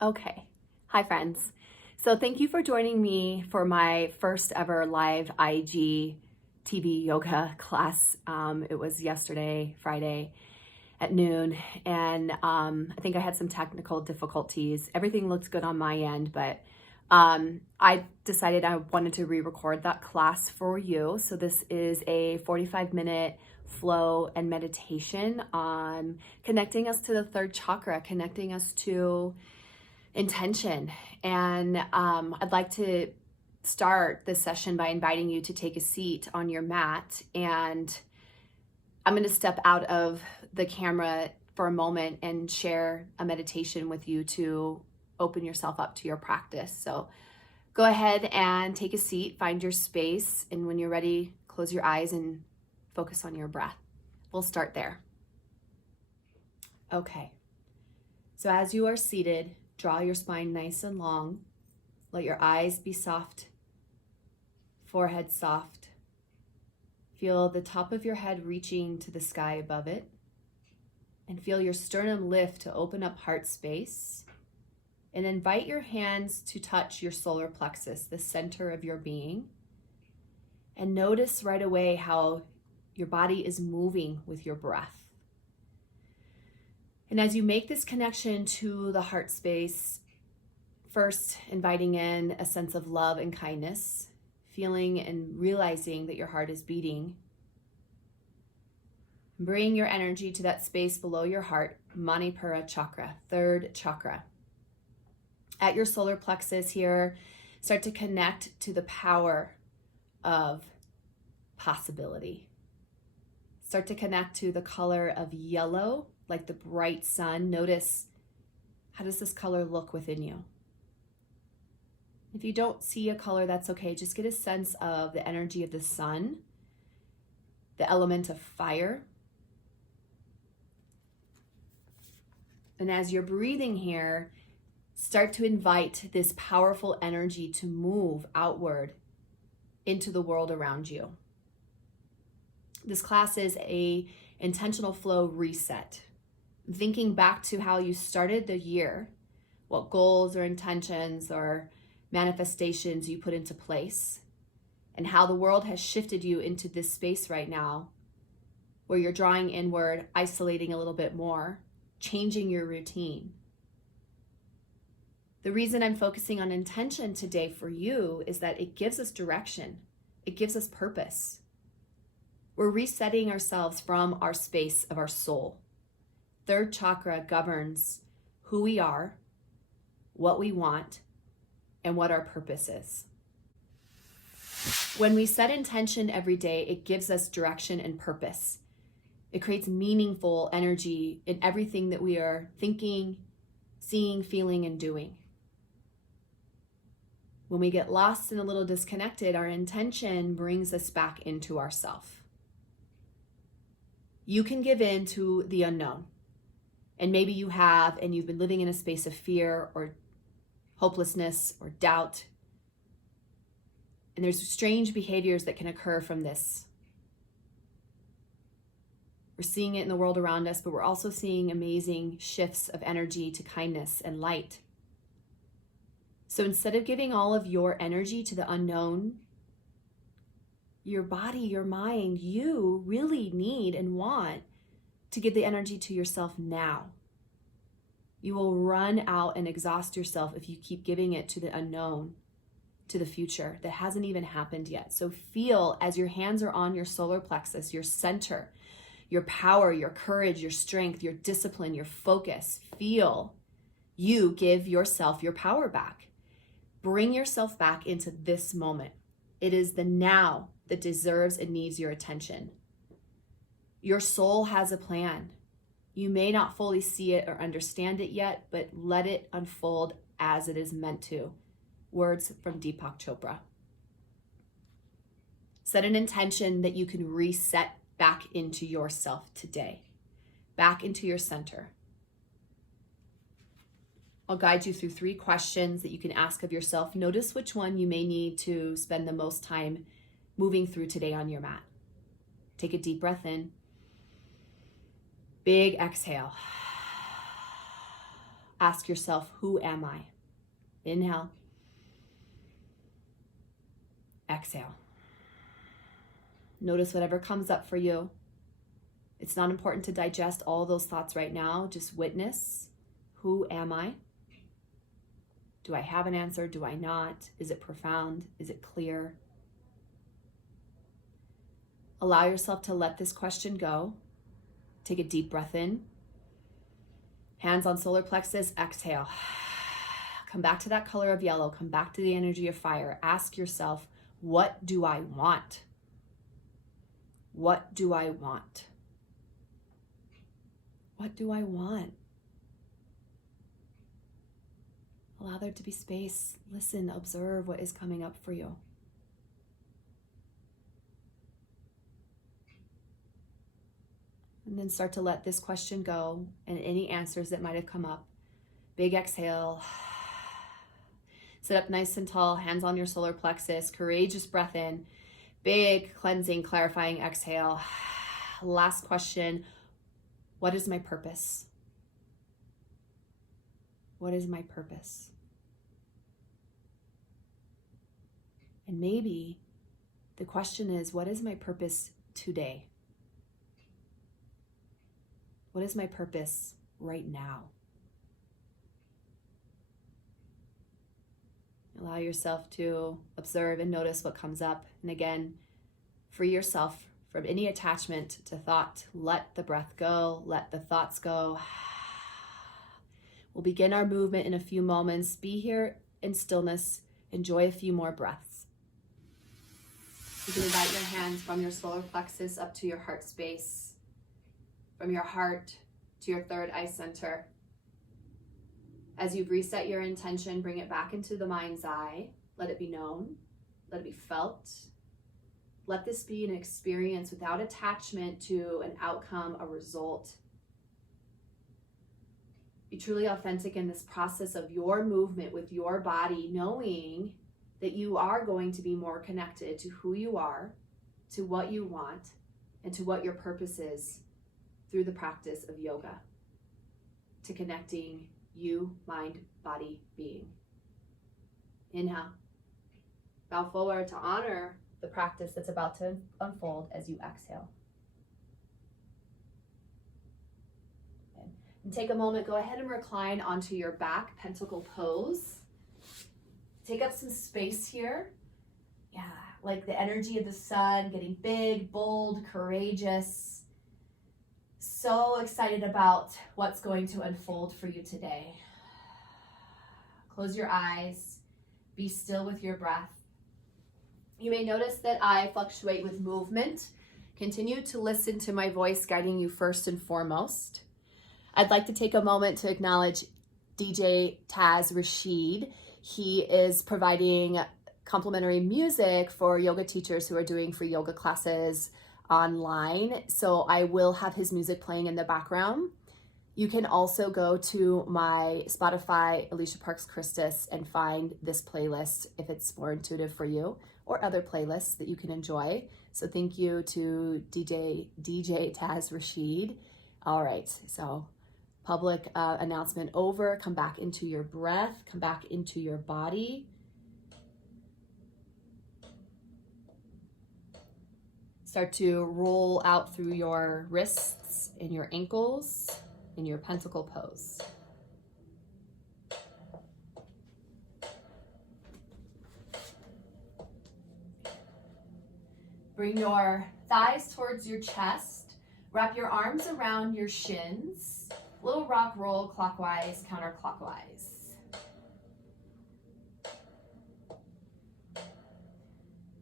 Okay. Hi, friends. So thank you for joining me for my first ever live IG TV yoga class. It was yesterday, Friday at noon, and I think I had some technical difficulties. Everything looked good on my end, but I decided I wanted to re-record that class for you. So this is a 45-minute flow and meditation on connecting us to the third chakra, connecting us to intention. And I'd like to start this session by inviting you to take a seat on your mat. And I'm going to step out of the camera for a moment and share a meditation with you to open yourself up to your practice. So go ahead and take a seat, find your space, and when you're ready, close your eyes and focus on your breath. We'll start there. Okay. So as you are seated, draw your spine nice and long. Let your eyes be soft, forehead soft. Feel the top of your head reaching to the sky above it. And feel your sternum lift to open up heart space. And invite your hands to touch your solar plexus, the center of your being. And notice right away how your body is moving with your breath. And as you make this connection to the heart space, first inviting in a sense of love and kindness, feeling and realizing that your heart is beating. Bring your energy to that space below your heart, Manipura chakra, third chakra. At your solar plexus here, start to connect to the power of possibility. Start to connect to the color of yellow, like the bright sun. Notice, how does this color look within you? If you don't see a color, that's okay. Just get a sense of the energy of the sun, the element of fire. And as you're breathing here, start to invite this powerful energy to move outward into the world around you. This class is a intentional flow reset. Thinking back to how you started the year, what goals or intentions or manifestations you put into place, and how the world has shifted you into this space right now where you're drawing inward, isolating a little bit more, changing your routine. The reason I'm focusing on intention today for you is that it gives us direction. It gives us purpose. We're resetting ourselves from our space of our soul. Third chakra governs who we are, what we want, and what our purpose is. When we set intention every day, it gives us direction and purpose. It creates meaningful energy in everything that we are thinking, seeing, feeling, and doing. When we get lost and a little disconnected, our intention brings us back into ourself. You can give in to the unknown. And maybe you have, and you've been living in a space of fear or hopelessness or doubt. And there's strange behaviors that can occur from this. We're seeing it in the world around us, but we're also seeing amazing shifts of energy to kindness and light. So instead of giving all of your energy to the unknown, your body, your mind, you really need and want to give the energy to yourself now. You will run out and exhaust yourself if you keep giving it to the unknown, to the future that hasn't even happened yet. So feel as your hands are on your solar plexus, your center, your power, your courage, your strength, your discipline, your focus. Feel you give yourself your power back. Bring yourself back into this moment. It is the now that deserves and needs your attention. Your soul has a plan. You may not fully see it or understand it yet, but let it unfold as it is meant to. Words from Deepak Chopra. Set an intention that you can reset back into yourself today, back into your center. I'll guide you through 3 questions that you can ask of yourself. Notice which one you may need to spend the most time moving through today on your mat. Take a deep breath in. Big exhale. Ask yourself, who am I? Inhale. Exhale. Notice whatever comes up for you. It's not important to digest all those thoughts right now. Just witness. Who am I? Do I have an answer? Do I not? Is it profound? Is it clear? Allow yourself to let this question go. Take a deep breath in. Hands on solar plexus, exhale. Come back to that color of yellow. Come back to the energy of fire. Ask yourself, what do I want? What do I want? What do I want? Allow there to be space. Listen, observe what is coming up for you. And then start to let this question go and any answers that might have come up. Big exhale. Sit up nice and tall, hands on your solar plexus. Courageous breath in. Big cleansing, clarifying exhale. Last question. What is my purpose? What is my purpose? And maybe the question is, what is my purpose today? What is my purpose right now? Allow yourself to observe and notice what comes up. And again, free yourself from any attachment to thought. Let the breath go. Let the thoughts go. We'll begin our movement in a few moments. Be here in stillness. Enjoy a few more breaths. You can invite your hands from your solar plexus up to your heart space. From your heart to your third eye center. As you've reset your intention, bring it back into the mind's eye. Let it be known. Let it be felt. Let this be an experience without attachment to an outcome, a result. Be truly authentic in this process of your movement with your body, knowing that you are going to be more connected to who you are, to what you want, and to what your purpose is through the practice of yoga, to connecting you, mind, body, being. Inhale. Bow forward to honor the practice that's about to unfold as you exhale. Okay. And take a moment, go ahead and recline onto your back, pentacle pose. Take up some space here. Yeah, like the energy of the sun, getting big, bold, courageous. So excited about what's going to unfold for you today. Close your eyes. Be still with your breath. You may notice that I fluctuate with movement. Continue to listen to my voice guiding you first and foremost. I'd like to take a moment to acknowledge DJ Taz Rashid. He is providing complimentary music for yoga teachers who are doing free yoga classes online. So I will have his music playing in the background. You can also go to my Spotify, Alicia Parks Christus, and find this playlist if it's more intuitive for you, or other playlists that you can enjoy. So thank you to DJ Taz Rashid. All right, so public announcement over. Come back into your breath, come back into your body. Start to roll out through your wrists and your ankles in your pentacle pose. Bring your thighs towards your chest. Wrap your arms around your shins. Little rock roll clockwise, counterclockwise.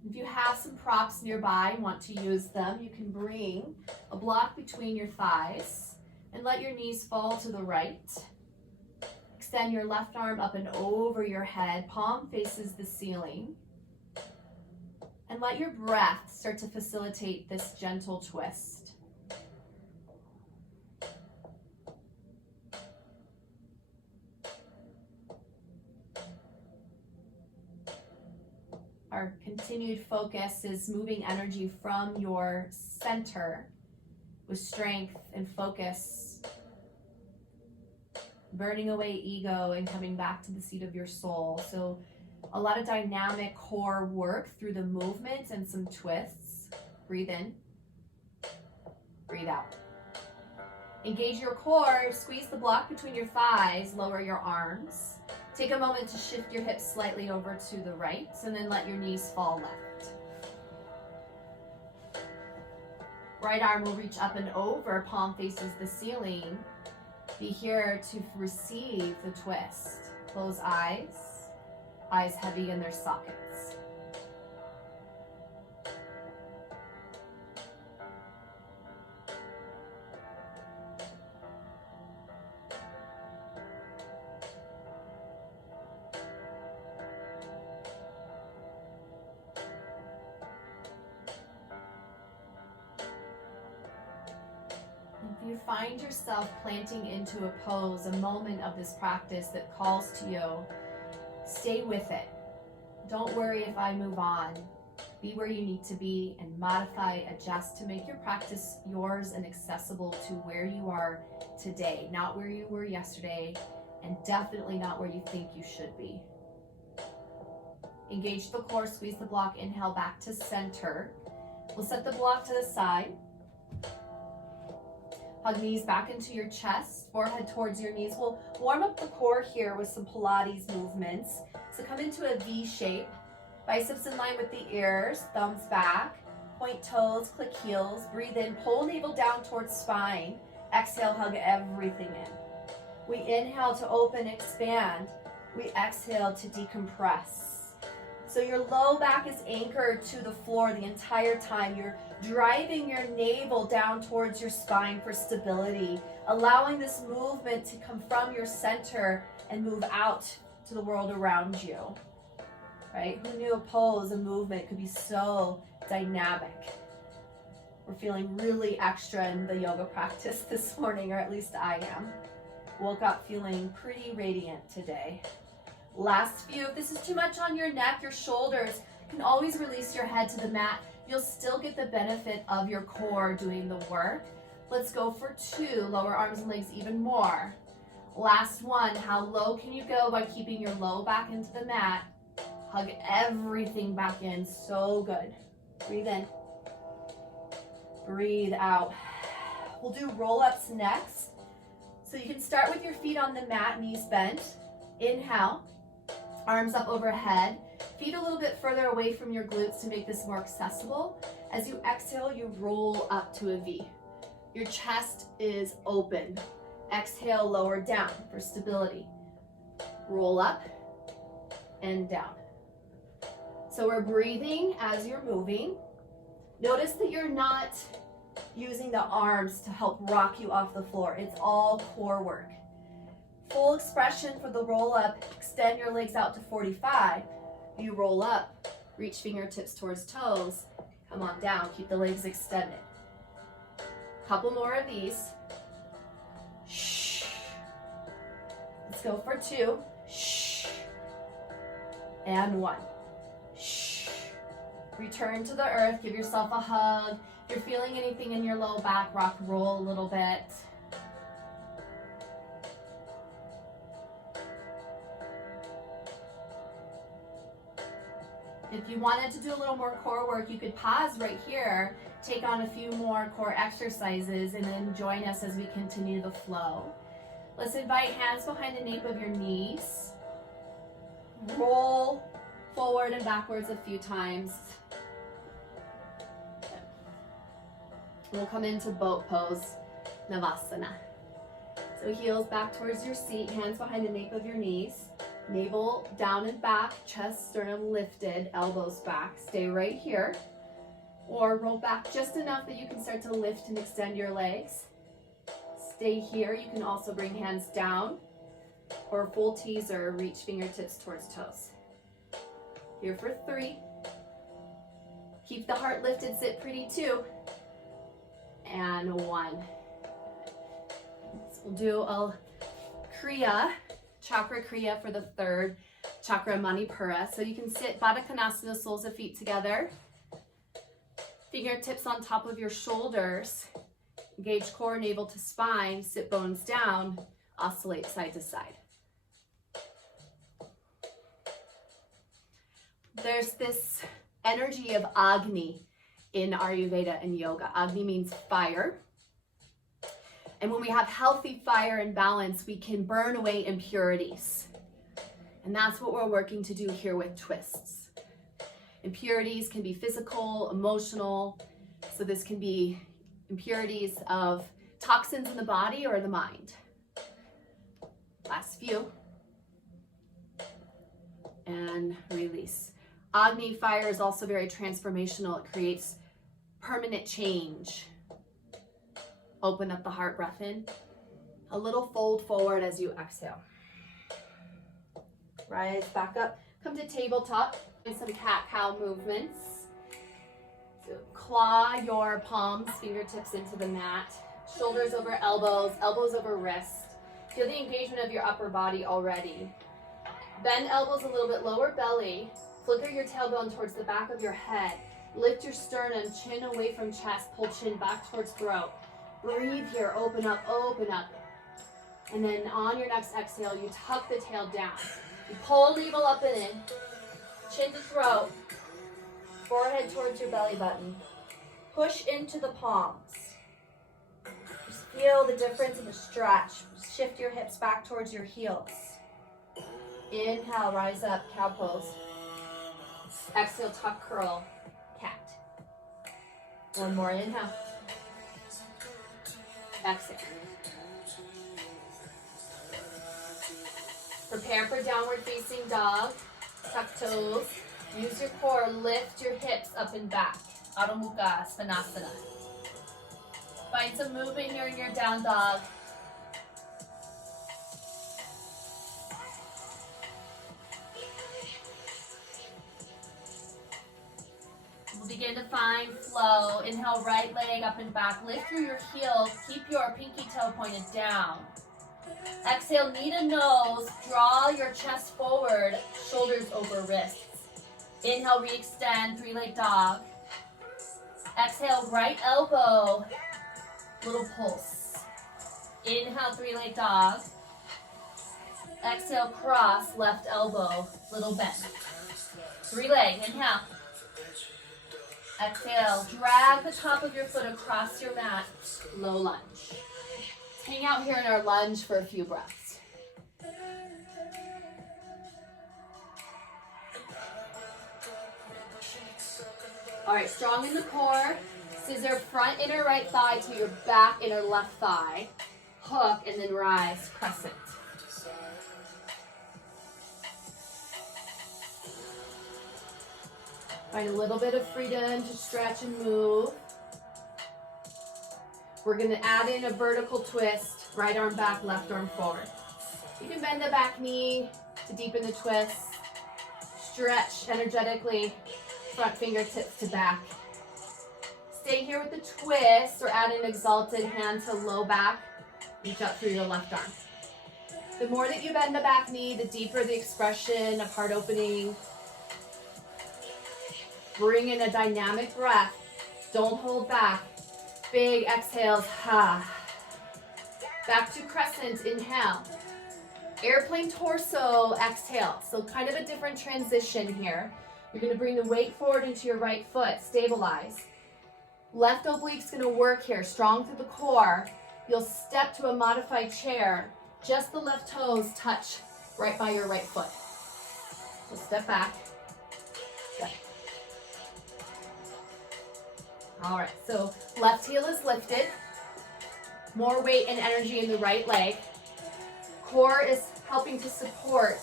If you have some props nearby and want to use them, you can bring a block between your thighs and let your knees fall to the right. Extend your left arm up and over your head, palm faces the ceiling. And let your breath start to facilitate this gentle twist. Our continued focus is moving energy from your center with strength and focus, burning away ego and coming back to the seat of your soul. So a lot of dynamic core work through the movements and some twists. Breathe in, breathe out. Engage your core, squeeze the block between your thighs, lower your arms. Take a moment to shift your hips slightly over to the right, and then let your knees fall left. Right arm will reach up and over, palm faces the ceiling. Be here to receive the twist. Close eyes, eyes heavy in their sockets. If you find yourself planting into a pose, a moment of this practice that calls to you, stay with it. Don't worry if I move on. Be where you need to be and modify, adjust to make your practice yours and accessible to where you are today, not where you were yesterday, and definitely not where you think you should be. Engage the core, squeeze the block, inhale back to center. We'll set the block to the side. Hug knees back into your chest, forehead towards your knees. We'll warm up the core here with some Pilates movements. So come into a V shape, biceps in line with the ears, thumbs back, point toes, click heels, breathe in, pull navel down towards spine. Exhale, hug everything in. We inhale to open, expand. We exhale to decompress. So your low back is anchored to the floor the entire time. You're driving your navel down towards your spine for stability, allowing this movement to come from your center and move out to the world around you, right? Who knew a pose, a movement could be so dynamic? We're feeling really extra in the yoga practice this morning, or at least I am. Woke up feeling pretty radiant today. Last few. If this is too much on your neck, your shoulders, you can always release your head to the mat. You'll still get the benefit of your core doing the work. Let's go for 2. Lower arms and legs even more. Last one. How low can you go by keeping your low back into the mat? Hug everything back in. So good. Breathe in. Breathe out. We'll do roll-ups next. So you can start with your feet on the mat, knees bent. Inhale. Arms up overhead, feet a little bit further away from your glutes to make this more accessible. As you exhale, you roll up to a V. Your chest is open. Exhale, lower down for stability. Roll up and down. So we're breathing as you're moving. Notice that you're not using the arms to help rock you off the floor. It's all core work. Full expression for the roll up. Extend your legs out to 45. You roll up, reach fingertips towards toes. Come on down, keep the legs extended. Couple more of these. Shh. Let's go for 2. Shh. And 1. Shh. Return to the earth, give yourself a hug. If you're feeling anything in your low back, rock, roll a little bit. If you wanted to do a little more core work, you could pause right here, take on a few more core exercises, and then join us as we continue the flow. Let's invite hands behind the nape of your knees. Roll forward and backwards a few times. We'll come into boat pose, Navasana. So heels back towards your seat, hands behind the nape of your knees. Navel down and back, chest, sternum lifted, elbows back. Stay right here. Or roll back just enough that you can start to lift and extend your legs. Stay here. You can also bring hands down or full teaser, reach fingertips towards toes. Here for 3. Keep the heart lifted, sit pretty 2. And 1. So we'll do a Kriya. Chakra Kriya for the 3rd chakra, Manipura. So you can sit Baddha Konasana, soles of feet together. Fingertips on top of your shoulders. Engage core, navel to spine, sit bones down. Oscillate side to side. There's this energy of Agni in Ayurveda and yoga. Agni means fire. And when we have healthy fire and balance, we can burn away impurities. And that's what we're working to do here with twists. Impurities can be physical, emotional. So this can be impurities of toxins in the body or the mind. Last few. And release. Agni fire is also very transformational. It creates permanent change. Open up the heart, breath in. A little fold forward as you exhale. Rise back up. Come to tabletop. And some cat-cow movements. So claw your palms, fingertips into the mat. Shoulders over elbows, elbows over wrist. Feel the engagement of your upper body already. Bend elbows a little bit, lower belly. Flicker your tailbone towards the back of your head. Lift your sternum, chin away from chest, pull chin back towards throat. Breathe here, open up, open up. And then on your next exhale, you tuck the tail down. You pull navel up and in, chin to throat, forehead towards your belly button. Push into the palms. Just feel the difference in the stretch. Shift your hips back towards your heels. Inhale, rise up, cow pose. Exhale, tuck, curl, cat. One more, inhale. Exhale. Prepare for downward facing dog. Tuck toes. Use your core, lift your hips up and back. Adho Mukha Svanasana. Find some movement here in your down dog. We'll begin to find flow. Inhale, right leg up and back. Lift through your heels. Keep your pinky toe pointed down. Exhale, knee to nose. Draw your chest forward, shoulders over wrists. Inhale, re-extend, three-leg dog. Exhale, right elbow, little pulse. Inhale, three-leg dog. Exhale, cross, left elbow, little bend. Three-leg, inhale. Exhale, drag the top of your foot across your mat, low lunge. Hang out here in our lunge for a few breaths. All right, strong in the core. Scissor front inner right thigh to your back inner left thigh. Hook and then rise, crescent. Find a little bit of freedom to stretch and move. We're gonna add in a vertical twist, right arm back, left arm forward. You can bend the back knee to deepen the twist. Stretch energetically, front fingertips to back. Stay here with the twist or add an exalted hand to low back. Reach up through your left arm. The more that you bend the back knee, the deeper the expression of heart opening. Bring in a dynamic breath. Don't hold back. Big exhales, ha. Back to crescent, inhale. Airplane torso, exhale. So kind of a different transition here. You're gonna bring the weight forward into your right foot, stabilize. Left oblique's gonna work here, strong through the core. You'll step to a modified chair. Just the left toes touch right by your right foot. So step back. Step. All right, so left heel is lifted. More weight and energy in the right leg. Core is helping to support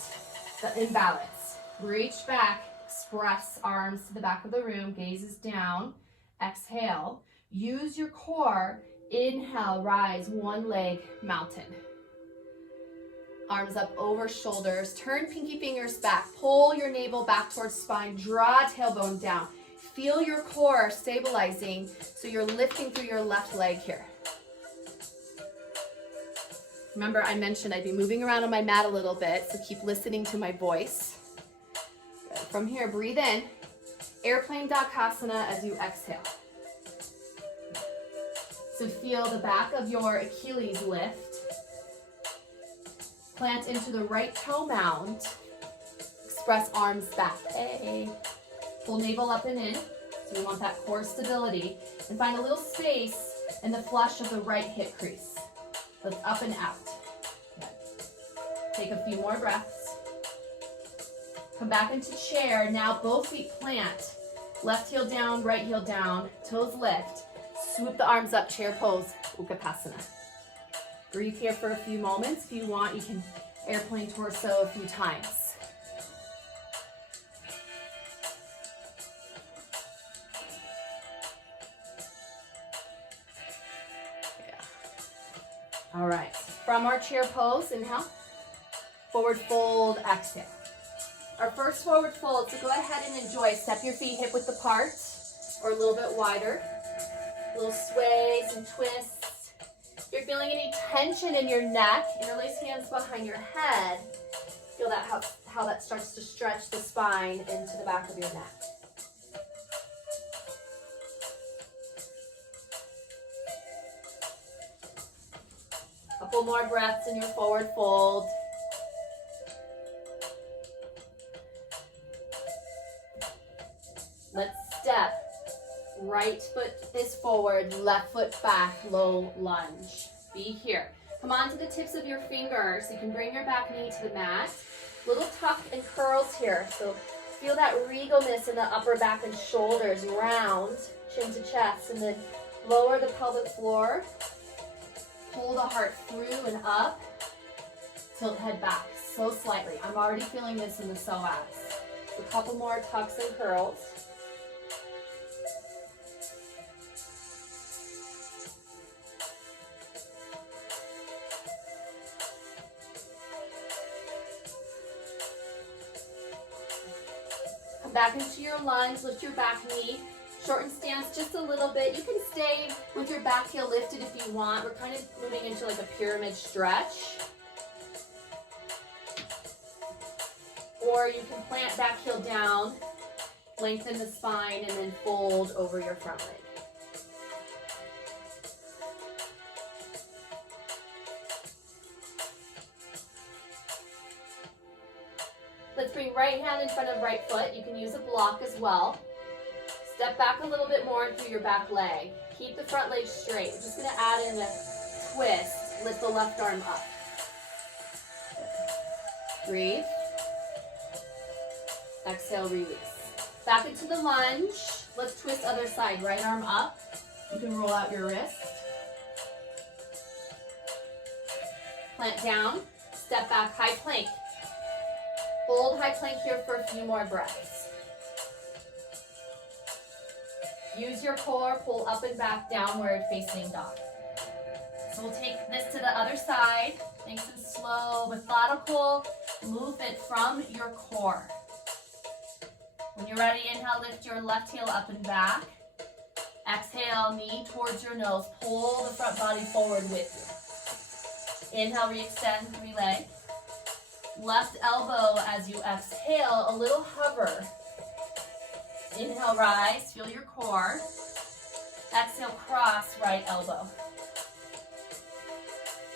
the imbalance. Reach back, express arms to the back of the room, gaze is down. Exhale, use your core. Inhale, rise, one leg, mountain. Arms up over shoulders, turn pinky fingers back, pull your navel back towards spine, draw tailbone down. Feel your core stabilizing, so you're lifting through your left leg here. Remember, I mentioned I'd be moving around on my mat a little bit, so keep listening to my voice. Good. From here, breathe in, airplane Dakasana as you exhale. So feel the back of your Achilles lift. Plant into the right toe mound. Express arms back. Hey. Pull navel up and in. So we want that core stability. And find a little space in the flush of the right hip crease. Let's up and out. Good. Take a few more breaths. Come back into chair. Now both feet plant. Left heel down, right heel down. Toes lift. Swoop the arms up, chair pose, Utkatasana. Breathe here for a few moments. If you want, you can airplane torso a few times. All right, from our chair pose, inhale, forward fold, exhale. Our first forward fold, so go ahead and enjoy. Step your feet hip width apart or a little bit wider. Little sways and twists. If you're feeling any tension in your neck, interlace hands behind your head. Feel that how that starts to stretch the spine into the back of your neck. Couple more breaths in your forward fold. Let's step. Right foot is forward, left foot back, low lunge. Be here. Come on to the tips of your fingers. You can bring your back knee to the mat. Little tuck and curls here. So feel that regalness in the upper back and shoulders. Round, chin to chest, and then lower the pelvic floor. Pull the heart through and up. Tilt head back, so slightly. I'm already feeling this in the psoas. A couple more tucks and curls. Back into your lunge, lift your back knee, shorten stance just a little bit. You can stay with your back heel lifted if you want. We're kind of moving into like a pyramid stretch. Or you can plant back heel down, lengthen the spine, and then fold over your front leg. Let's bring right hand in front of right foot. You can use a block as well. Step back a little bit more through your back leg. Keep the front leg straight. We're just going to add in a twist. Lift the left arm up. Breathe. Exhale, release. Back into the lunge. Let's twist other side. Right arm up. You can roll out your wrist. Plant down. Step back, high plank. Hold high plank here for a few more breaths. Use your core, pull up and back, downward facing dog. So we'll take this to the other side. Nice and slow, methodical movement from your core. When you're ready, inhale, lift your left heel up and back. Exhale, knee towards your nose. Pull the front body forward with you. Inhale, re-extend, three leg. Left elbow as you exhale, a little hover. Inhale, rise, feel your core. Exhale, cross, right elbow.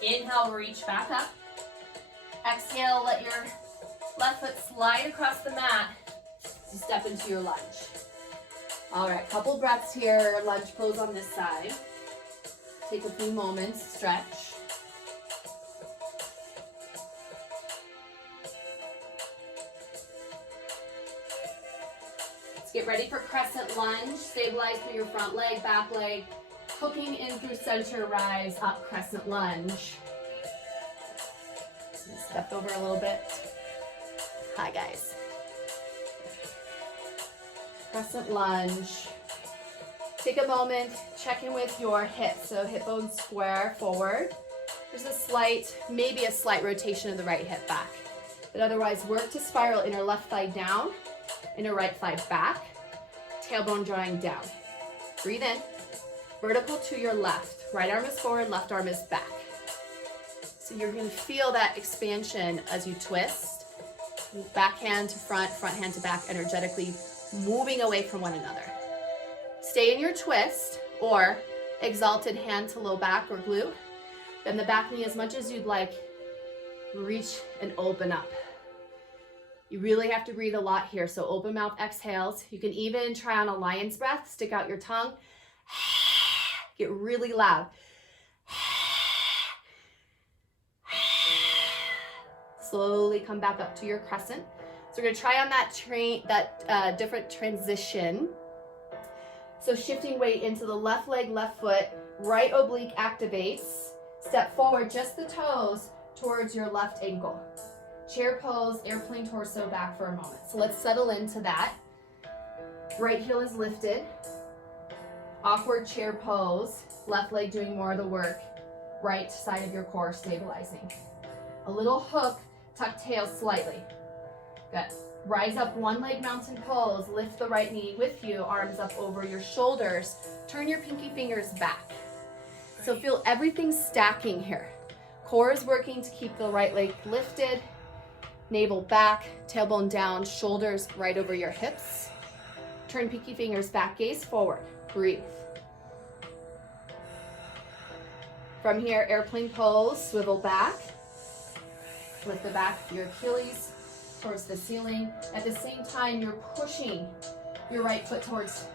Inhale, reach back up. Exhale, let your left foot slide across the mat as you step into your lunge. All right, couple breaths here, lunge pose on this side. Take a few moments, stretch. Get ready for crescent lunge. Stabilize through your front leg, back leg. Hooking in through center, rise up, crescent lunge. Step over a little bit. Hi, guys. Crescent lunge. Take a moment, check in with your hips. So hip bones square forward. There's a slight, maybe a slight rotation of the right hip back. But otherwise, work to spiral inner left thigh down. Inner right thigh back, tailbone drawing down. Breathe in, vertical to your left. Right arm is forward, left arm is back. So you're gonna feel that expansion as you twist. Back hand to front hand to back, energetically moving away from one another. Stay in your twist, or exalted hand to low back or glute. Bend the back knee as much as you'd like. reach and open up. You really have to breathe a lot here, so open mouth exhales. You can even try on a lion's breath, stick out your tongue, get really loud. Slowly come back up to your crescent. So we're gonna try on that different transition. So shifting weight into the left leg, left foot, right oblique activates. Step forward, just the toes towards your left ankle. Chair pose, airplane torso back for a moment. So let's settle into that. Right heel is lifted. Awkward chair pose, left leg doing more of the work. Right side of your core stabilizing. A little hook, tuck tail slightly. Good. Rise up, one leg mountain pose. Lift the right knee with you, arms up over your shoulders. Turn your pinky fingers back. So feel everything stacking here. Core is working to keep the right leg lifted. Navel back, tailbone down, shoulders right over your hips. Turn pinky fingers back, gaze forward. Breathe. From here, airplane pose, swivel back. Lift the back of your Achilles towards the ceiling. At the same time, you're pushing your right foot towards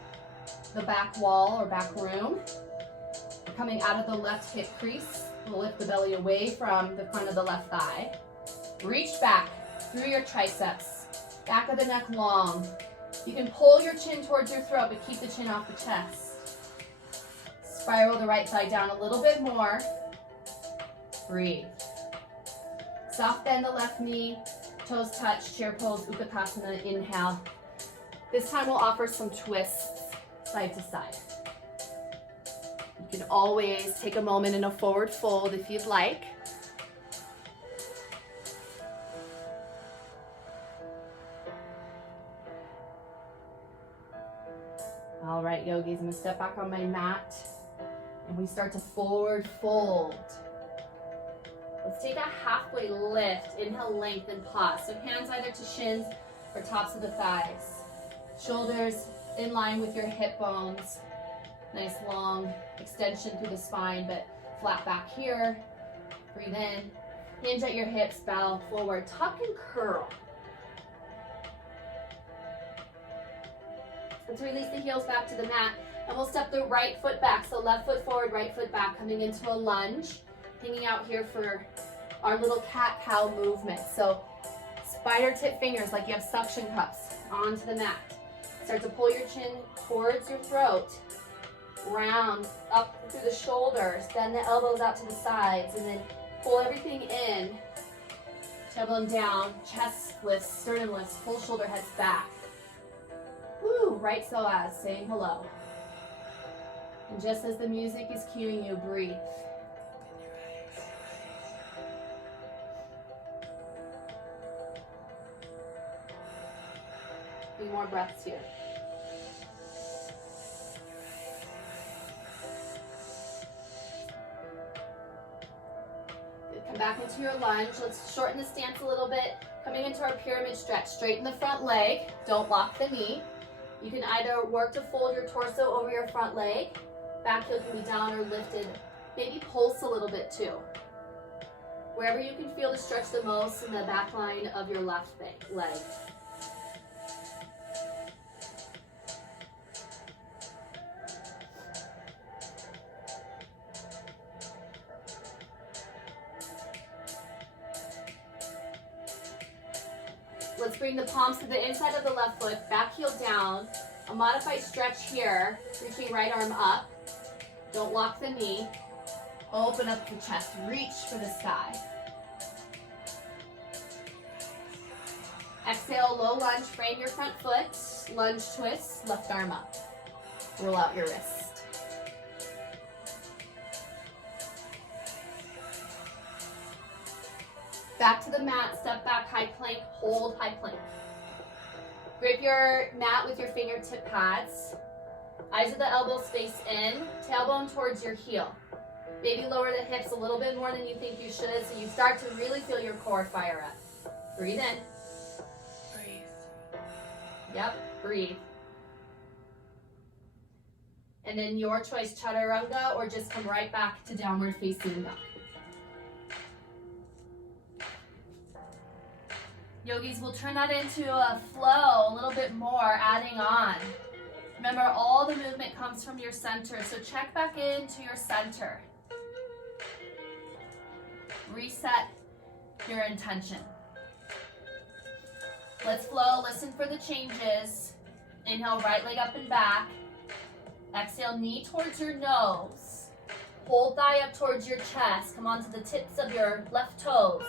the back wall or back room. Coming out of the left hip crease, we'll lift the belly away from the front of the left thigh. Reach back through your triceps, back of the neck long. You can pull your chin towards your throat, but keep the chin off the chest. Spiral the right thigh down a little bit more. Breathe. Soft bend the left knee, toes touch, chair pose, Utkatasana, inhale. This time we'll offer some twists side to side. You can always take a moment in a forward fold if you'd like. All right, yogis, I'm gonna step back on my mat and we start to forward fold. Let's take a halfway lift. Inhale, lengthen, pause. So hands either to shins or tops of the thighs. Shoulders in line with your hip bones. Nice long extension through the spine, but flat back here. Breathe in. Hinge at your hips, bow forward. Tuck and curl. Let's release the heels back to the mat. And we'll step the right foot back. So left foot forward, right foot back, coming into a lunge. Hanging out here for our little cat-cow movement. So spider tip fingers like you have suction cups onto the mat. Start to pull your chin towards your throat. Round up through the shoulders. Bend the elbows out to the sides. And then pull everything in. Tailbone down. Chest lifts, sternum lifts. Pull shoulder heads back. Woo! Right psoas, saying hello. And just as the music is cueing you, breathe. 3 more breaths here. Good. Come back into your lunge. Let's shorten the stance a little bit. Coming into our pyramid stretch. Straighten the front leg. Don't lock the knee. You can either work to fold your torso over your front leg. Back heel can be down or lifted. Maybe pulse a little bit too. Wherever you can feel the stretch the most in the back line of your left leg. Let's bring the palms to the inside of the left foot, back heel down. A modified stretch here, reaching right arm up. Don't lock the knee. Open up the chest, reach for the sky. Exhale, low lunge, frame your front foot. Lunge twist, left arm up. Roll out your wrist. Back to the mat, step back, high plank, hold high plank. Grip your mat with your fingertip pads. Eyes of the elbows face in, tailbone towards your heel. Maybe lower the hips a little bit more than you think you should, so you start to really feel your core fire up. Breathe in. Breathe. Yep, breathe. And then your choice, chaturanga, or just come right back to downward facing dog. Yogis, we'll turn that into a flow a little bit more, adding on. Remember, all the movement comes from your center, so check back into your center. Reset your intention. Let's flow, listen for the changes. Inhale, right leg up and back. Exhale, knee towards your nose. Hold thigh up towards your chest. Come onto the tips of your left toes.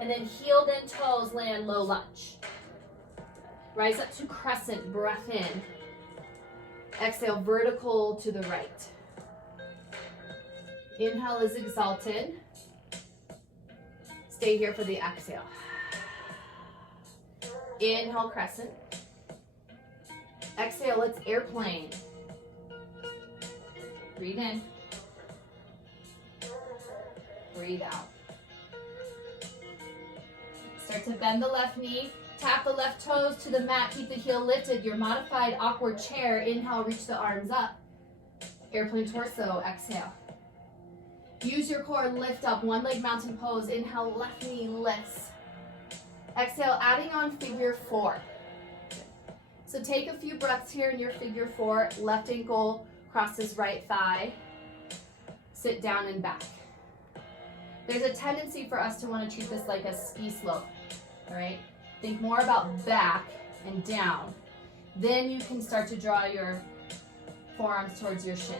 And then heel, then toes, land low lunge. Rise up to crescent, breath in. Exhale, vertical to the right. Inhale is exalted. Stay here for the exhale. Inhale, crescent. Exhale, let's airplane. Breathe in. Breathe out. Start to bend the left knee. Tap the left toes to the mat. Keep the heel lifted. Your modified awkward chair. Inhale, reach the arms up. Airplane torso. Exhale. Use your core, lift up. One leg mountain pose. Inhale, left knee lifts. Exhale, adding on figure four. So take a few breaths here in your figure four. Left ankle crosses right thigh. Sit down and back. There's a tendency for us to want to treat this like a ski slope, all right? Think more about back and down. Then you can start to draw your forearms towards your shin.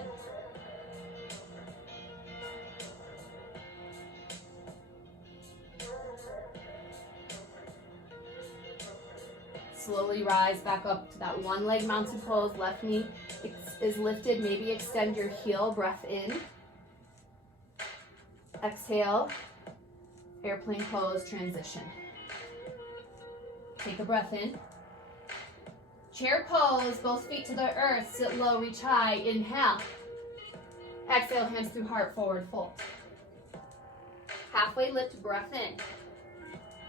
Slowly rise back up to that one leg mountain pose. Left knee is lifted. Maybe extend your heel. Breath in. Exhale. Airplane pose, transition. Take a breath in. Chair pose, both feet to the earth. Sit low, reach high. Inhale. Exhale, hands through heart, forward fold. Halfway lift, breath in.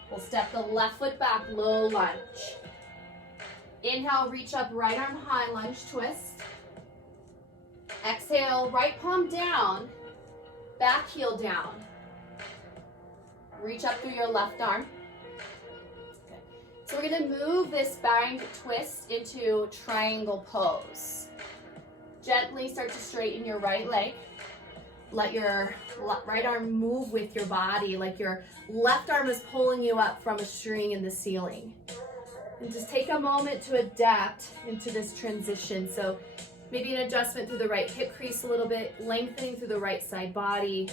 We'll step the left foot back, low lunge. Inhale, reach up, right arm high, lunge twist. Exhale, right palm down, back heel down. Reach up through your left arm. Good. So we're gonna move this bind twist into triangle pose. Gently start to straighten your right leg. Let your right arm move with your body, like your left arm is pulling you up from a string in the ceiling. And just take a moment to adapt into this transition. So maybe an adjustment through the right hip crease a little bit, lengthening through the right side body.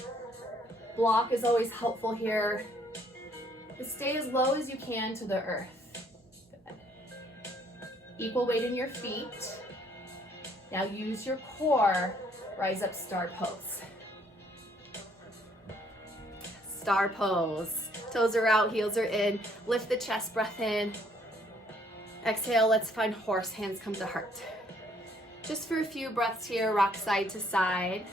Block is always helpful here. Just stay as low as you can to the earth. Good. Equal weight in your feet. Now use your core, rise up, star pose. Star pose. Toes are out, heels are in. Lift the chest, breath in. Exhale, let's find horse, hands come to heart. Just for a few breaths here, rock side to side.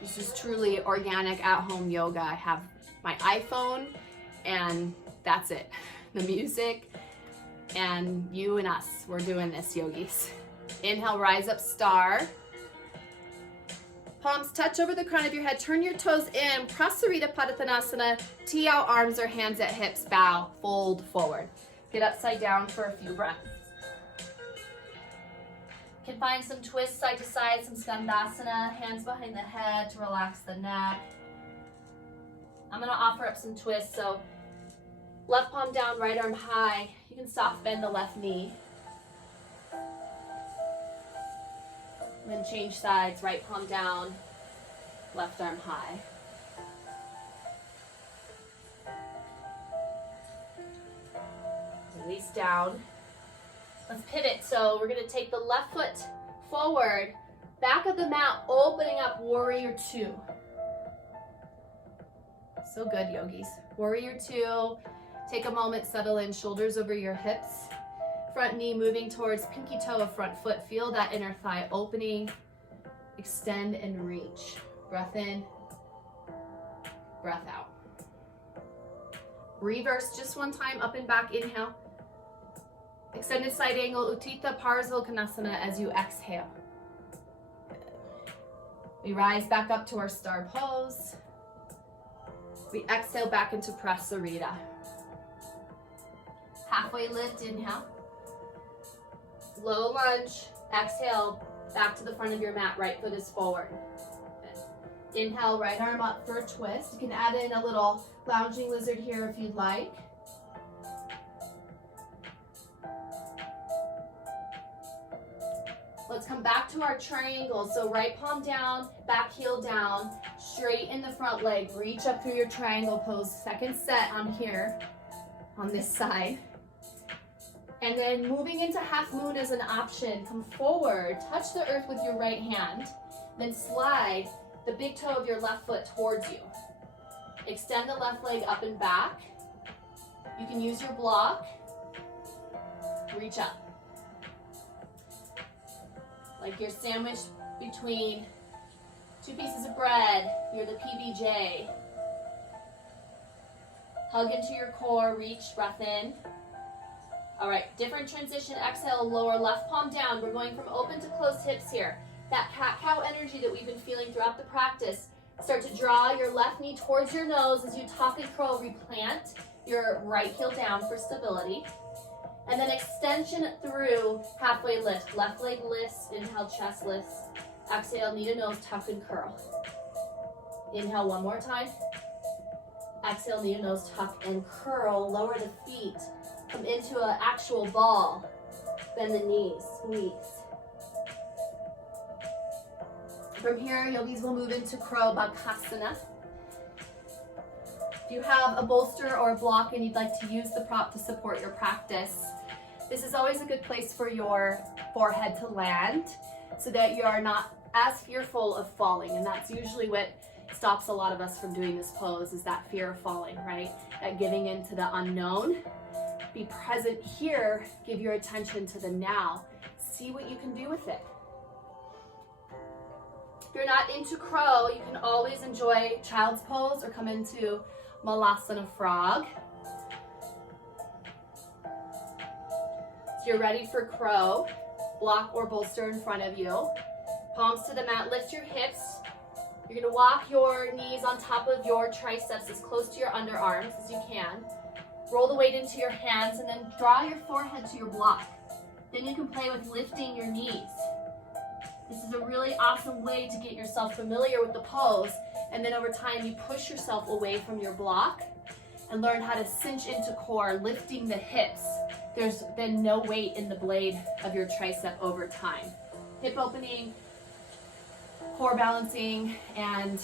This is truly organic at-home yoga. I have my iPhone and that's it. The music and you and us, we're doing this, yogis. Inhale, rise up, star. Palms touch over the crown of your head. Turn your toes in. Prasarita Padottanasana. Tee out arms or hands at hips. Bow. Fold forward. Get upside down for a few breaths. You can find some twists side to side, some Skandasana. Hands behind the head to relax the neck. I'm going to offer up some twists. So left palm down, right arm high. You can soft bend the left knee. Then change sides, right palm down, left arm high. Release down. Let's pivot. So we're going to take the left foot forward, back of the mat, opening up warrior two. So good, yogis. Warrior two. Take a moment, settle in, shoulders over your hips. Front knee moving towards pinky toe of front foot. Feel that inner thigh opening. Extend and reach. Breath in, breath out. Reverse just one time, up and back, inhale. Extended side angle, Utthita Parsvakonasana as you exhale. We rise back up to our star pose. We exhale back into Prasarita. Halfway lift, inhale. Low lunge, exhale, back to the front of your mat, right foot is forward. Good. Inhale, right arm up for a twist. You can add in a little lounging lizard here if you'd like. Let's come back to our triangle. So right palm down, back heel down, straighten the front leg. Reach up through your triangle pose. Second set on here, on this side. And then moving into half moon as an option. Come forward, touch the earth with your right hand, then slide the big toe of your left foot towards you. Extend the left leg up and back. You can use your block. Reach up. Like you're sandwiched between two pieces of bread. You're the PBJ. Hug into your core, reach, breath in. All right, different transition. Exhale, lower left palm down. We're going from open to closed hips here. That cat-cow energy that we've been feeling throughout the practice. Start to draw your left knee towards your nose as you tuck and curl, replant your right heel down for stability. And then extension through halfway lift. Left leg lifts, inhale, chest lifts. Exhale, knee to nose, tuck and curl. Inhale one more time. Exhale, knee to nose, tuck and curl. Lower the feet. Come into an actual ball. Bend the knees, squeeze. From here, yogis will move into Crow Bakasana. If you have a bolster or a block and you'd like to use the prop to support your practice, this is always a good place for your forehead to land so that you are not as fearful of falling. And that's usually what stops a lot of us from doing this pose, is that fear of falling, right? That giving into the unknown. Be present here, give your attention to the now. See what you can do with it. If you're not into crow, you can always enjoy child's pose or come into Malasana frog. So you're ready for crow. Block or bolster in front of you. Palms to the mat, lift your hips. You're gonna walk your knees on top of your triceps as close to your underarms as you can. Roll the weight into your hands and then draw your forehead to your block. Then you can play with lifting your knees. This is a really awesome way to get yourself familiar with the pose, and then over time you push yourself away from your block and learn how to cinch into core, lifting the hips. There's then no weight in the blade of your tricep over time. Hip opening, core balancing, and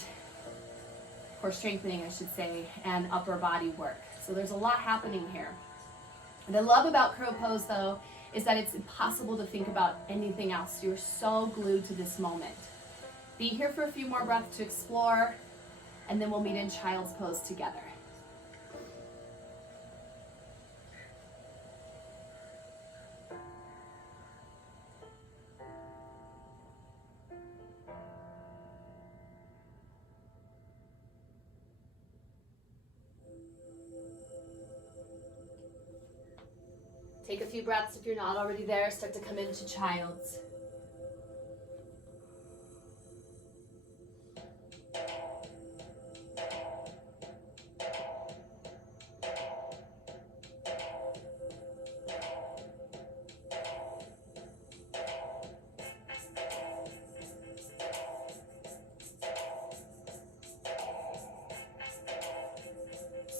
core strengthening, I should say, and upper body work. So there's a lot happening here. What I love about crow pose though is that it's impossible to think about anything else. You're so glued to this moment. Be here for a few more breaths to explore, and then we'll meet in child's pose together. Take a few breaths if you're not already there. Start to come into child's.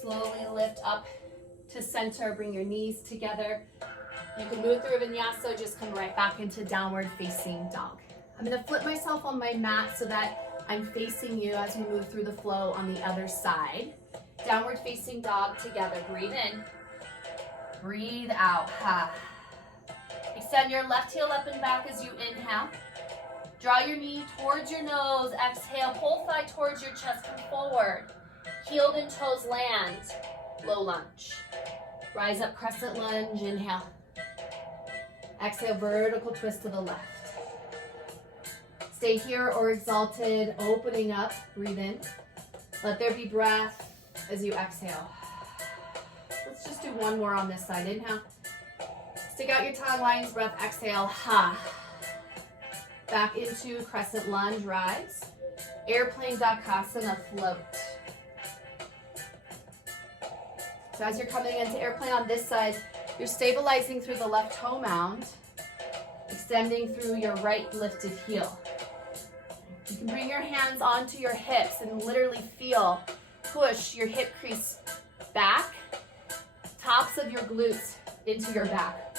Slowly lift up to center, bring your knees together. You can move through vinyasa, just come right back into downward facing dog. I'm gonna flip myself on my mat so that I'm facing you as we move through the flow on the other side. Downward facing dog together, breathe in, breathe out. Ha. Extend your left heel up and back as you inhale. Draw your knee towards your nose, exhale, pull thigh towards your chest, come forward. Heel and toes land, low lunge. Rise up, crescent lunge, inhale. Exhale, vertical twist to the left. Stay here or exalted, opening up, breathe in. Let there be breath as you exhale. Let's just do one more on this side. Inhale. Stick out your tongue, lion's breath, exhale. Ha. Back into crescent lunge, rise. Airplane Dakasana, float. So as you're coming into airplane on this side, you're stabilizing through the left toe mound, extending through your right lifted heel. You can bring your hands onto your hips and literally push your hip crease back, tops of your glutes into your back.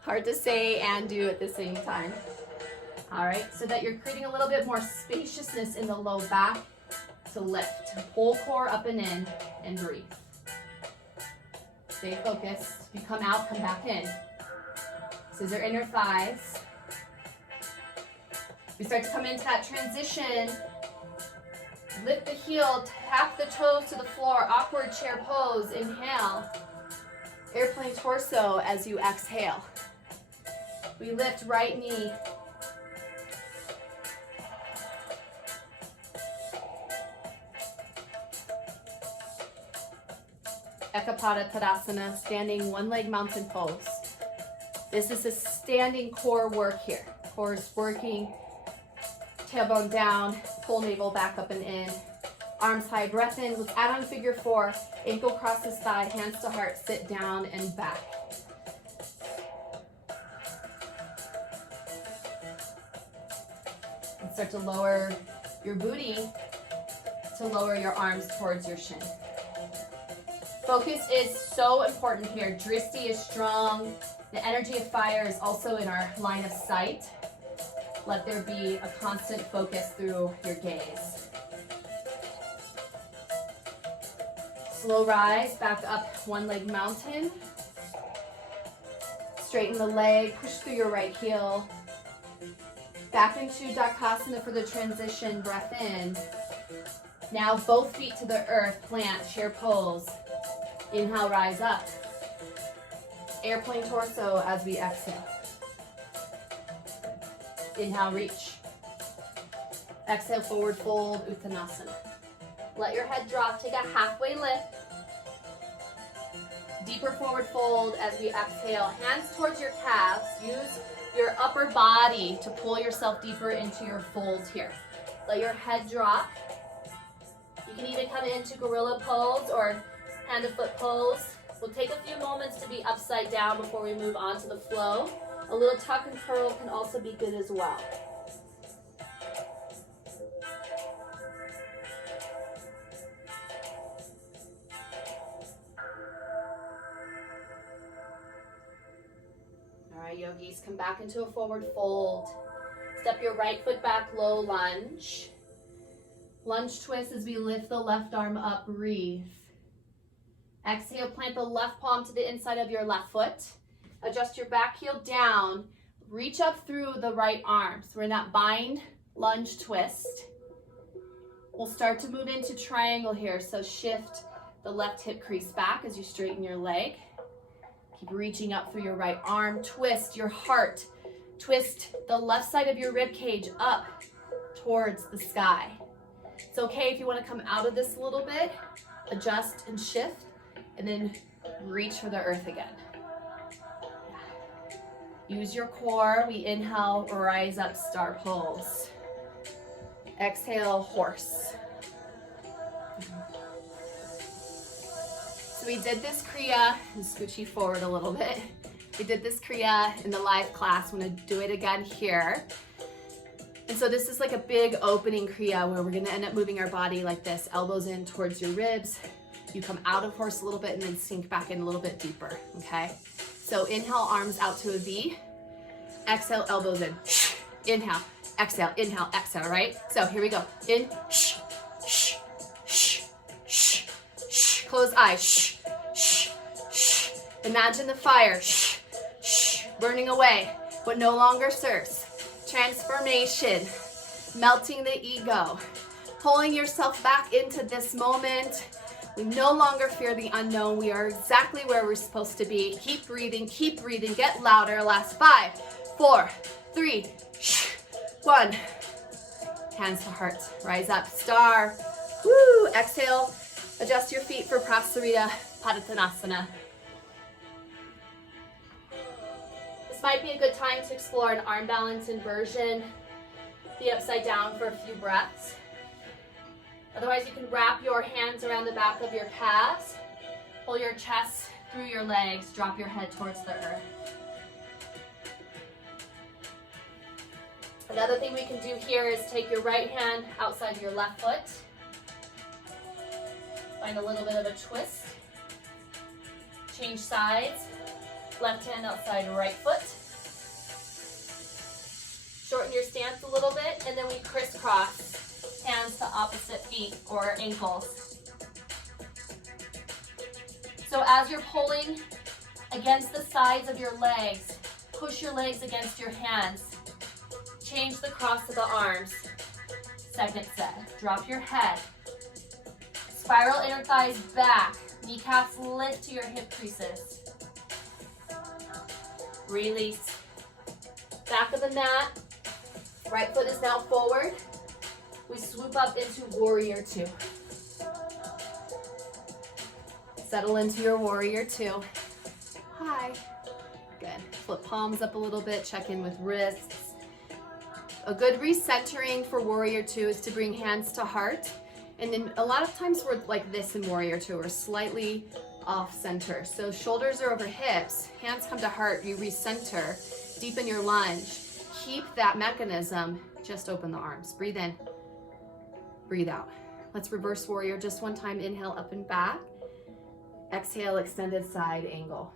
Hard to say and do at the same time. All right, so that you're creating a little bit more spaciousness in the low back to lift. Pull core up and in and breathe. Stay focused. If you come out, come back in. Scissor inner thighs. We start to come into that transition. Lift the heel, tap the toes to the floor, awkward chair pose, inhale. Airplane torso as you exhale. We lift right knee. Ekapada Tadasana, standing one leg mountain pose. This is a standing core work here. Core is working, tailbone down, pull navel back up and in. Arms high, breath in. Let's add on figure 4. Ankle crosses thigh, hands to heart, sit down and back. And start to lower your booty to lower your arms towards your shin. Focus is so important here. Drishti is strong. The energy of fire is also in our line of sight. Let there be a constant focus through your gaze. Slow rise, back up one leg mountain. Straighten the leg, push through your right heel. Back into Dakasana for the transition, breath in. Now both feet to the earth, plant, chair pose. Inhale, rise up. Airplane torso as we exhale. Inhale, reach. Exhale, forward fold, Uttanasana. Let your head drop, take a halfway lift. Deeper forward fold as we exhale. Hands towards your calves. Use your upper body to pull yourself deeper into your fold here. Let your head drop. You can even come into gorilla pose or hand to foot pose. We'll take a few moments to be upside down before we move on to the flow. A little tuck and curl can also be good as well. All right, yogis, come back into a forward fold. Step your right foot back, low lunge. Lunge twist as we lift the left arm up, breathe. Exhale, plant the left palm to the inside of your left foot. Adjust your back heel down. Reach up through the right arm. So we're in that bind lunge twist. We'll start to move into triangle here. So shift the left hip crease back as you straighten your leg. Keep reaching up through your right arm. Twist your heart. Twist the left side of your rib cage up towards the sky. It's okay if you want to come out of this a little bit. Adjust and shift. And then reach for the earth again. Use your core. We inhale, rise up, star pose. Exhale, horse. So we did this Kriya, and scooch you forward a little bit. We did this Kriya in the live class. I'm gonna do it again here. And so this is like a big opening Kriya where we're gonna end up moving our body like this, elbows in towards your ribs. You come out of horse a little bit and then sink back in a little bit deeper, okay? So inhale, arms out to a V. Exhale, elbows in. Inhale, exhale, right? So here we go. In, close eyes. Imagine the fire burning away what no longer serves. Transformation, melting the ego, pulling yourself back into this moment. We no longer fear the unknown. We are exactly where we're supposed to be. Keep breathing, get louder. Last 5, 4, 3, 1. Hands to heart, rise up, star. Woo, exhale, adjust your feet for Prasarita Padottanasana. This might be a good time to explore an arm balance inversion. Be upside down for a few breaths. Otherwise, you can wrap your hands around the back of your calves. Pull your chest through your legs, drop your head towards the earth. Another thing we can do here is take your right hand outside your left foot. Find a little bit of a twist. Change sides. Left hand outside right foot. Shorten your stance a little bit, and then we crisscross hands to opposite feet or ankles. So as you're pulling against the sides of your legs, push your legs against your hands. Change the cross of the arms. Second set. Drop your head. Spiral inner thighs back. Kneecaps lift to your hip creases. Release. Back of the mat. Right foot is now forward. We swoop up into warrior two. Settle into your warrior two. Hi. Good. Flip palms up a little bit. Check in with wrists. A good recentering for warrior two is to bring hands to heart. And then a lot of times we're like this in warrior two, we're slightly off center. So shoulders are over hips, hands come to heart, you recenter, deepen your lunge. Keep that mechanism, just open the arms. Breathe in, breathe out. Let's reverse warrior just one time. Inhale, up and back. Exhale, extended side angle.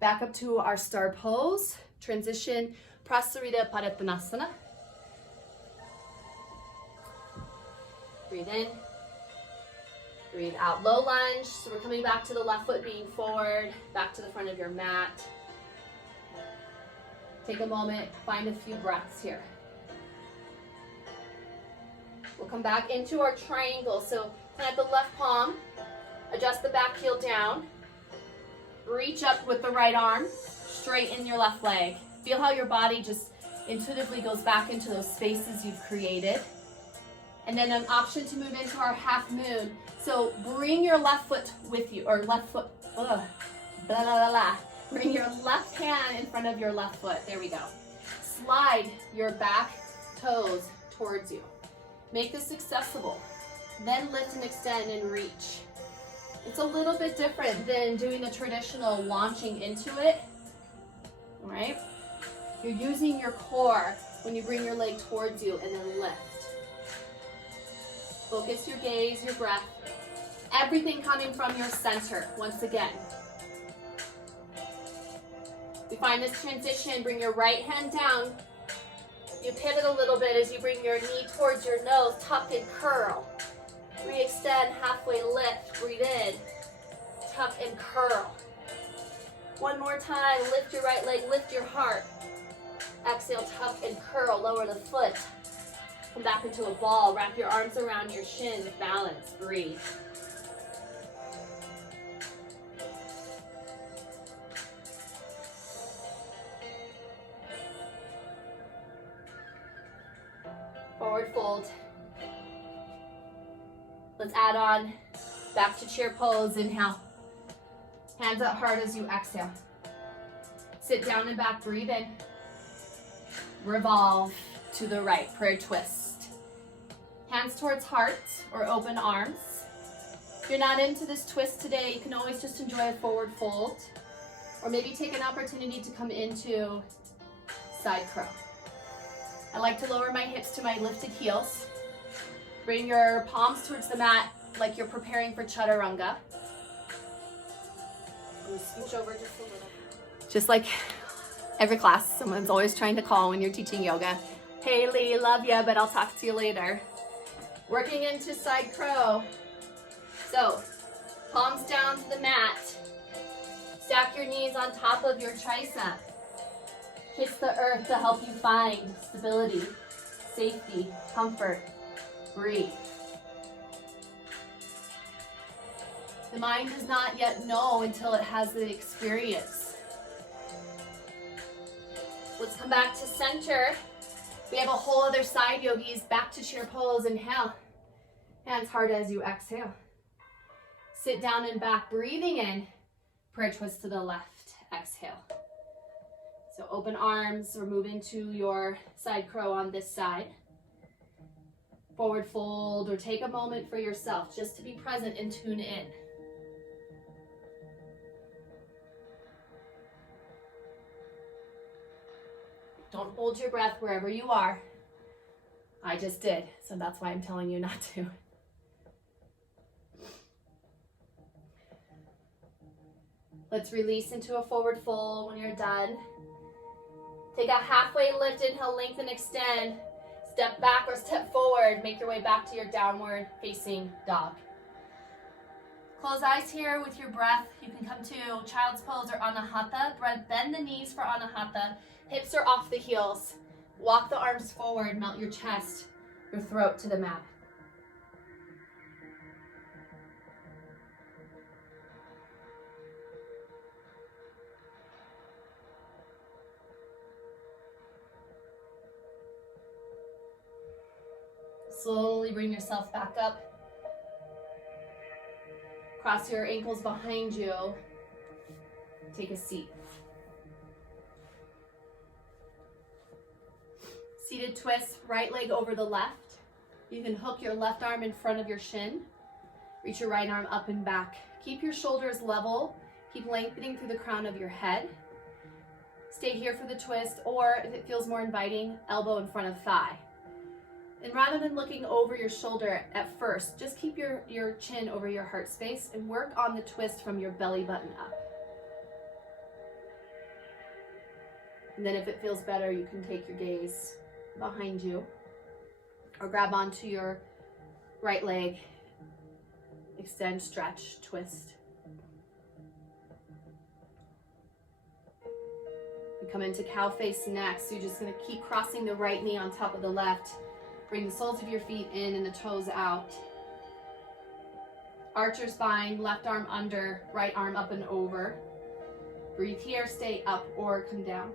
Back up to our star pose. Transition, Prasarita Padottanasana. Breathe in, breathe out. Low lunge, so we're coming back to the left foot being forward, back to the front of your mat. Take a moment, find a few breaths here. We'll come back into our triangle. So plant the left palm, adjust the back heel down, reach up with the right arm, straighten your left leg. Feel how your body just intuitively goes back into those spaces you've created. And then an option to move into our half moon. So bring your left foot with you, or left foot, blah, blah, blah, blah. Bring your left hand in front of your left foot. There we go. Slide your back toes towards you. Make this accessible. Then lift and extend and reach. It's a little bit different than doing the traditional launching into it, all right? You're using your core when you bring your leg towards you and then lift. Focus your gaze, your breath. Everything coming from your center, once again. We find this transition, bring your right hand down. You pivot a little bit as you bring your knee towards your nose, tuck and curl. Re-extend, halfway lift, breathe in, tuck and curl. One more time, lift your right leg, lift your heart. Exhale, tuck and curl, lower the foot. Come back into a ball, wrap your arms around your shin with balance, breathe. Forward fold. Let's add on back to chair pose, inhale. Hands up hard as you exhale. Sit down and back, breathe in. Revolve to the right, prayer twist. Hands towards heart or open arms. If you're not into this twist today, you can always just enjoy a forward fold, or maybe take an opportunity to come into side crow. I like to lower my hips to my lifted heels. Bring your palms towards the mat like you're preparing for chaturanga. Scooch over just a little. Just like every class, someone's always trying to call when you're teaching yoga. Hey Lee, love ya, but I'll talk to you later. Working into side crow. So, palms down to the mat. Stack your knees on top of your tricep. Kiss the earth to help you find stability, safety, comfort. Breathe. The mind does not yet know until it has the experience. Let's come back to center. We have a whole other side, yogis. Back to chair pose. Inhale. Hands hard as you exhale. Sit down and back, breathing in. Prayer twist to the left. Exhale. So open arms or move into your side crow on this side. Forward fold, or take a moment for yourself just to be present and tune in. Don't hold your breath wherever you are. I just did, so that's why I'm telling you not to. Let's release into a forward fold when you're done. Take a halfway lift, inhale, lengthen, extend. Step back or step forward. Make your way back to your downward facing dog. Close eyes here with your breath. You can come to child's pose or anahata. Bend the knees for anahata. Hips are off the heels. Walk the arms forward. Melt your chest, your throat to the mat. Slowly bring yourself back up. Cross your ankles behind you. Take a seat. Seated twist, right leg over the left. You can hook your left arm in front of your shin. Reach your right arm up and back. Keep your shoulders level. Keep lengthening through the crown of your head. Stay here for the twist, or if it feels more inviting, elbow in front of thigh. And rather than looking over your shoulder at first, just keep your chin over your heart space and work on the twist from your belly button up. And then if it feels better, you can take your gaze behind you or grab onto your right leg, extend, stretch, twist. We come into cow face next. So you're just going to keep crossing the right knee on top of the left. Bring the soles of your feet in and the toes out. Archer spine, left arm under, right arm up and over. Breathe here, stay up or come down.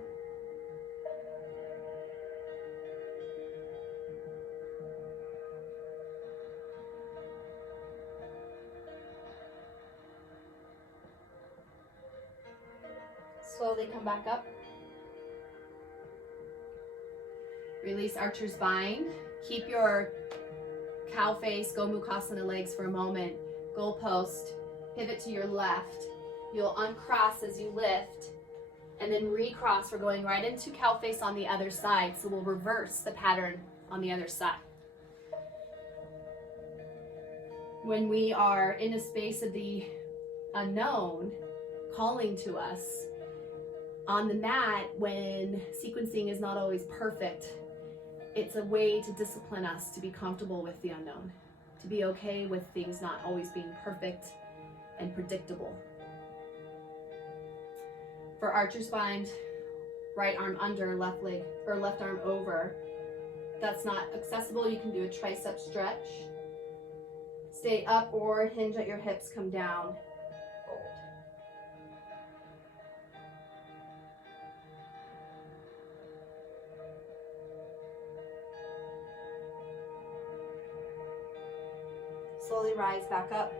Slowly come back up. Release archer's bind. Keep your cow face, Gomukhasana legs for a moment. Goal post, pivot to your left. You'll uncross as you lift and then recross. We're going right into cow face on the other side. So we'll reverse the pattern on the other side. When we are in a space of the unknown calling to us, on the mat, when sequencing is not always perfect, it's a way to discipline us to be comfortable with the unknown, to be okay with things not always being perfect and predictable. For archer's bind, right arm under, left leg or left arm over. If that's not accessible, you can do a tricep stretch. Stay up or hinge at your hips, come down. Fold. Slowly rise back up.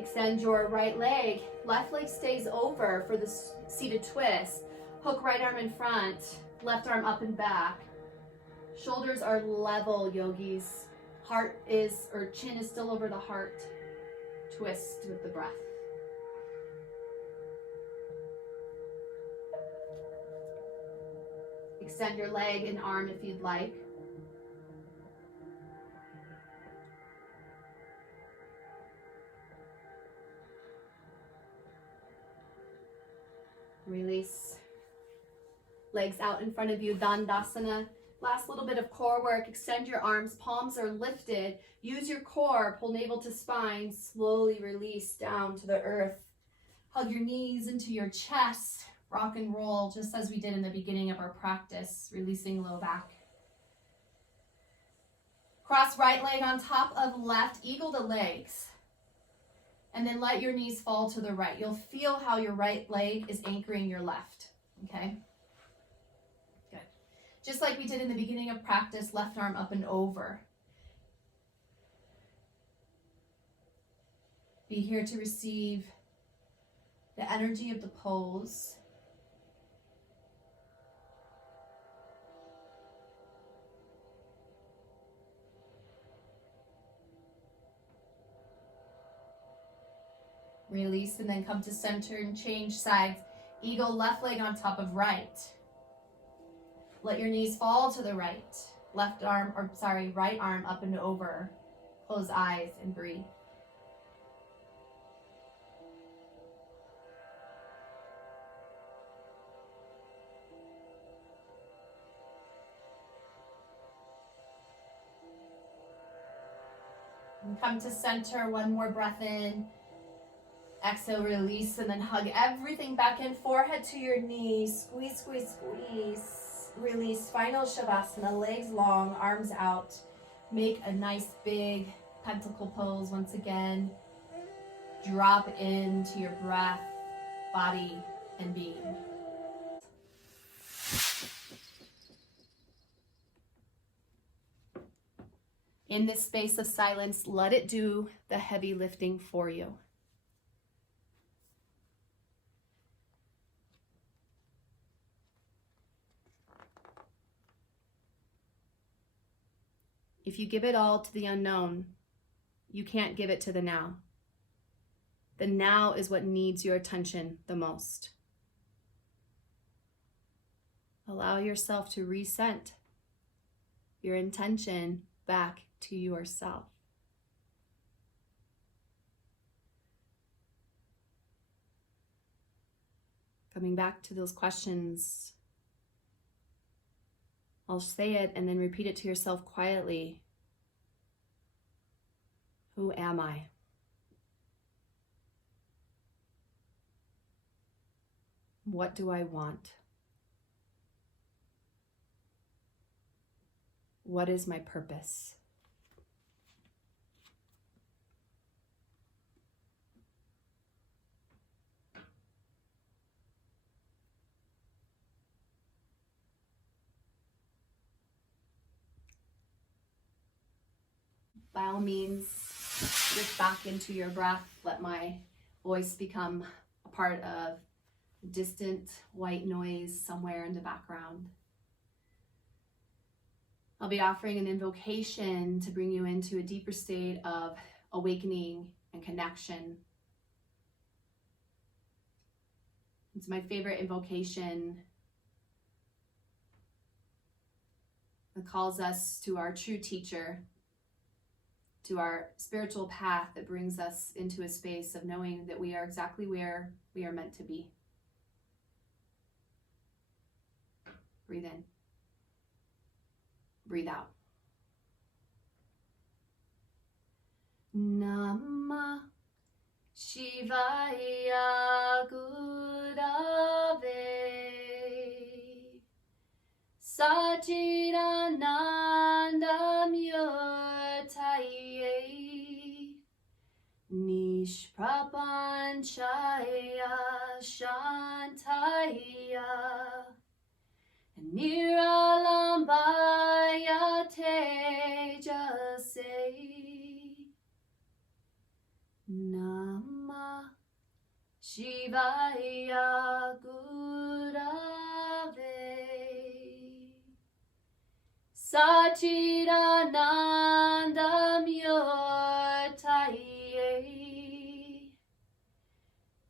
Extend your right leg. Left leg stays over for the seated twist. Hook right arm in front. Left arm up and back. Shoulders are level, yogis. Heart is, or chin is still over the heart. Twist with the breath. Extend your leg and arm if you'd like. Release. Legs out in front of you, Dandasana. Last little bit of core work. Extend your arms, palms are lifted. Use your core, pull navel to spine. Slowly release down to the earth. Hug your knees into your chest. Rock and roll, just as we did in the beginning of our practice, releasing low back. Cross right leg on top of left, eagle the legs. And then let your knees fall to the right. You'll feel how your right leg is anchoring your left, okay? Good. Just like we did in the beginning of practice, left arm up and over. Be here to receive the energy of the pose. Release and then come to center and change sides. Eagle, left leg on top of right. Let your knees fall to the right. Right arm up and over. Close eyes and breathe. And come to center, one more breath in. Exhale, release, and then hug everything back in. Forehead to your knees. Squeeze, squeeze, squeeze. Release. Final Shavasana. Legs long, arms out. Make a nice big pentacle pose once again. Drop into your breath, body, and being. In this space of silence, let it do the heavy lifting for you. If you give it all to the unknown, you can't give it to the now. The now is what needs your attention the most. Allow yourself to reset your intention back to yourself. Coming back to those questions, I'll say it and then repeat it to yourself quietly. Who am I? What do I want? What is my purpose? By all means, drift back into your breath. Let my voice become a part of distant white noise somewhere in the background. I'll be offering an invocation to bring you into a deeper state of awakening and connection. It's my favorite invocation. It calls us to our true teacher, to our spiritual path that brings us into a space of knowing that we are exactly where we are meant to be. Breathe in. Breathe out. Namah Shivaya Gurave Satchidananda Murtaye Nishprapanchaya Shantaya Niralambaya Tejase Namah Shivaya Gurave Satchidananda Murtaye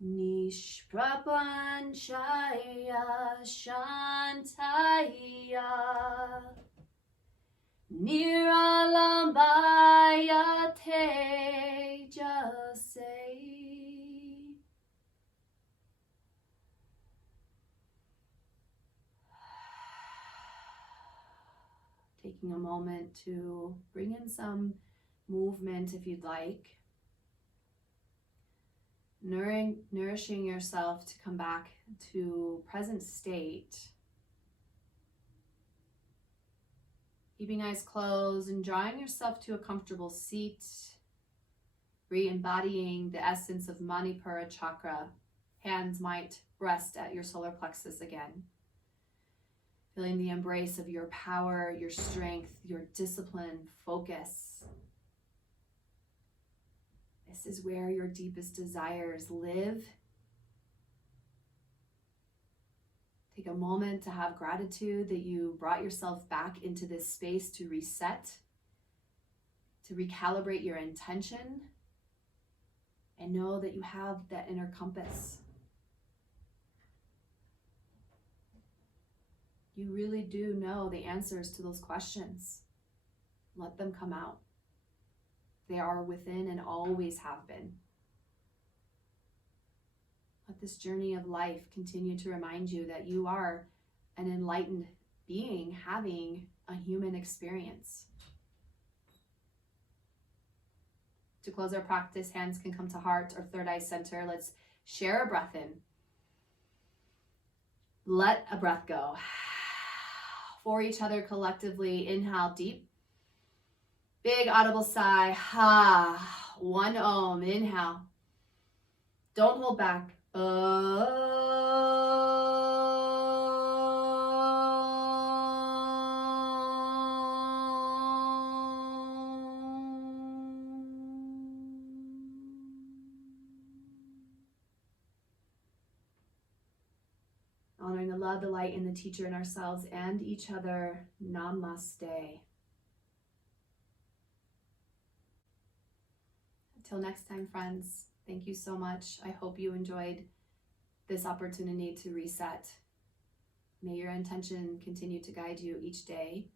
Nishprapanchaya Shantaya Niralambaya Tejase. Taking a moment to bring in some movement if you'd like. Nourishing yourself to come back to present state. Keeping eyes closed and drawing yourself to a comfortable seat. Re-embodying the essence of Manipura chakra. Hands might rest at your solar plexus again. Feeling the embrace of your power, your strength, your discipline, focus. This is where your deepest desires live. Take a moment to have gratitude that you brought yourself back into this space to reset, to recalibrate your intention, and know that you have that inner compass. you really do know the answers to those questions, let them come out. They are within and always have been. Let this journey of life continue to remind you that you are an enlightened being having a human experience. To close our practice, hands can come to heart or third eye center. Let's share a breath in. Let a breath go. For each other collectively, inhale deep. Big audible sigh. Ha. One Om. Inhale. Don't hold back. Honoring the love, the light, and the teacher in ourselves and each other. Namaste. Until next time, friends, thank you so much. I hope you enjoyed this opportunity to reset. May your intention continue to guide you each day.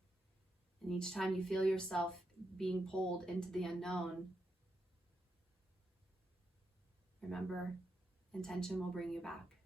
And each time you feel yourself being pulled into the unknown, remember, intention will bring you back.